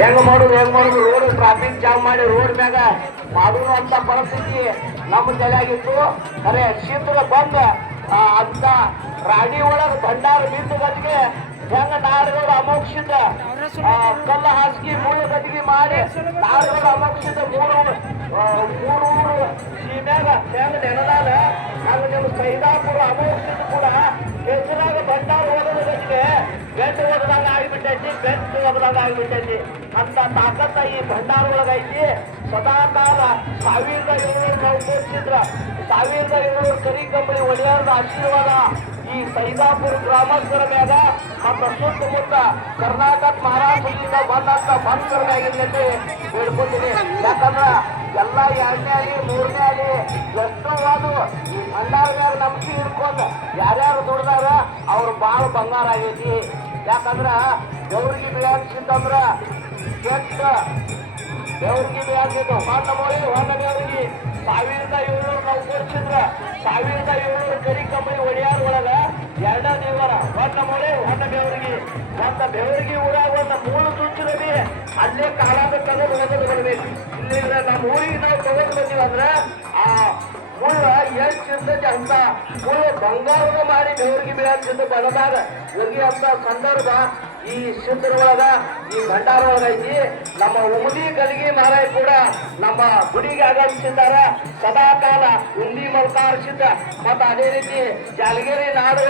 ಹೆಂಗ್ ಮಾಡುದು road traffic jam ಮಾಡಿ ರೋಡ್ ಮ್ಯಾಗ ಮಾಡುವ ಅಂತ ಪರಿಸ್ಥಿತಿ ನಮ್ಮ ತಲೆಯಾಗಿತ್ತು. ಖರೆ ಶೀತಲ ಬಂದ ಅಂತ ರಾಡಿ ಒಳಗ ಭಂಡಾರ ಬಿದ್ದು ಗದಿಗೆ ಹೆಂಗ ನಾಡುಗಳು ಅಮೋಕ್ಷಿತ ಕಲ್ಲ ಹಾಸಿಗೆ ಮುಳ್ಳು ಗದಿಗೆ ಮಾಡಿ ನಾಡುಗಳು ಅಮೋಕ್ಷಿತ ಮೂರು ಸೀಮ್ಯಾಗ ಹೆಂಗ ನೆನದಾದ ಹಂಗ ನಿಮ್ಮ ಸೈದಾಪುರ ಅಮೋಕ್ಷಿತ ಕೂಡ ಹೆಸರಾಗ ಭಂಡಾರ ಓದೋದ ಗದಿಗೆ ಬೆಂಡ್ ಓದದಾಗ ಆಗಿಬಿಟ್ಟೈತಿ, ಬೆಂಡ್ ಓದದಾಗ ಆಗಿಬಿಟ್ಟೈತಿ. ಅಂತ ತಾಕತ್ತ ಈ ಭಂಡಾರ ಒಳಗೈತಿ. ಸದಾ ಕಾಲ 1700 ನಾವು ತೋರಿಸಿದ್ರ 1700 ಕರಿ ಕಂಬಳಿ ಒಡೆಯರದ ಆಶೀರ್ವಾದ ಈ ಸೈದಾಪುರ ಗ್ರಾಮಸ್ಥರ ಮ್ಯಾಗ ನಮ್ಮ ಸುತ್ತಮುತ್ತ ಕರ್ನಾಟಕ ಮಹಾರಾಷ್ಟ್ರದಿಂದ ಬಂದಂತ ಭಕ್ತರ ಮ್ಯಾಗಿಂದ ಹೇಳ್ಕೊತೀನಿ. ಯಾಕಂದ್ರ ಎಲ್ಲ 2ನೇ ಆಗಲಿ 3ನೇ ಆಗಲಿ ಎಷ್ಟೋ ಅದು ಈ ಭಂಡಾರ ಮ್ಯಾಗ ನಂಬಿಕೆ ಹಿಡ್ಕೊಂಡು ಯಾರ್ಯಾರು ದುಡ್ದಾರ ಅವ್ರು ಬಾಳ ಬಂಗಾರ ಆಗೈತಿ. ಯಾಕಂದ್ರ ದೇವ್ರಿಗೆ ಬಿಡಾಕ್ಸಿತ್ತಂದ್ರ ಕೆಟ್ಟ ದೇವ್ರಿಗೆ ಬಿಡಾಕ್ಸಿತ್ತು ಹೊನ್ನ ಮೋಳಿ ಹೊನ್ನ ದೇವ್ರಿಗೆ 1700 ನಾವು ತೋರಿಸಿದ್ರ 1700 ಕರಿ ಕಂಬಳಿ ಒಡೆಯಾರ ಒಳಗ 2ನೇ ದೇವರ ಹೊನ್ನ ಮೋಳಿ ಹೊನ್ನ ಬೆವರಿಗೆ ಒಂದ ಬೆವರಿಗೆ ಊರಾಗ ಒಂದು ಮೂಳು ತುಚ್ಚುಗಡಿ ಅಲ್ಲೇ ಕಾಲಾದ ತಗೊಂಡು ಹೋಗೋದು ಬರ್ಬೇಕು. ಇಲ್ಲಿ ನಮ್ಮ ಊರಿಗೆ ನಾವು ತಗೊಂಡು ಬಂದೀವಂದ್ರ ಆ ಮುಳ್ಳ ಎಷ್ಟು ಇರ್ತೈತಿ ಅಂತ ಮುಳ್ಳು ಬಂಗಾರದ ಮಾಡಿ ಬೆವರಿಗೆ ಬೀಳಾಕ್ಸಿದ್ದು ಬಣದಾಗ ಹೋಗಿ ಅಂತ ಸಂದರ್ಭ ಈ ಸಿದ್ಧರೊಳಗ ಈ ಭಂಡಾರ ಒಳಗೈತಿ. ನಮ್ಮ ಉಮದಿ ಗಲಿಗೆ ಮಹಾರಾಜ್ ಕೂಡ ನಮ್ಮ ಗುಡಿಗೆ ಆಗಮಿಸಿದ್ದಾರ. ಸದಾ ಕಾಲ ಉಂದಿ ಮಲ್ಕಾರ್ ಸಿದ್ಧ ಮತ್ತು ಅದೇ ರೀತಿ ಜಾಲಗೇರಿ ನಾಡು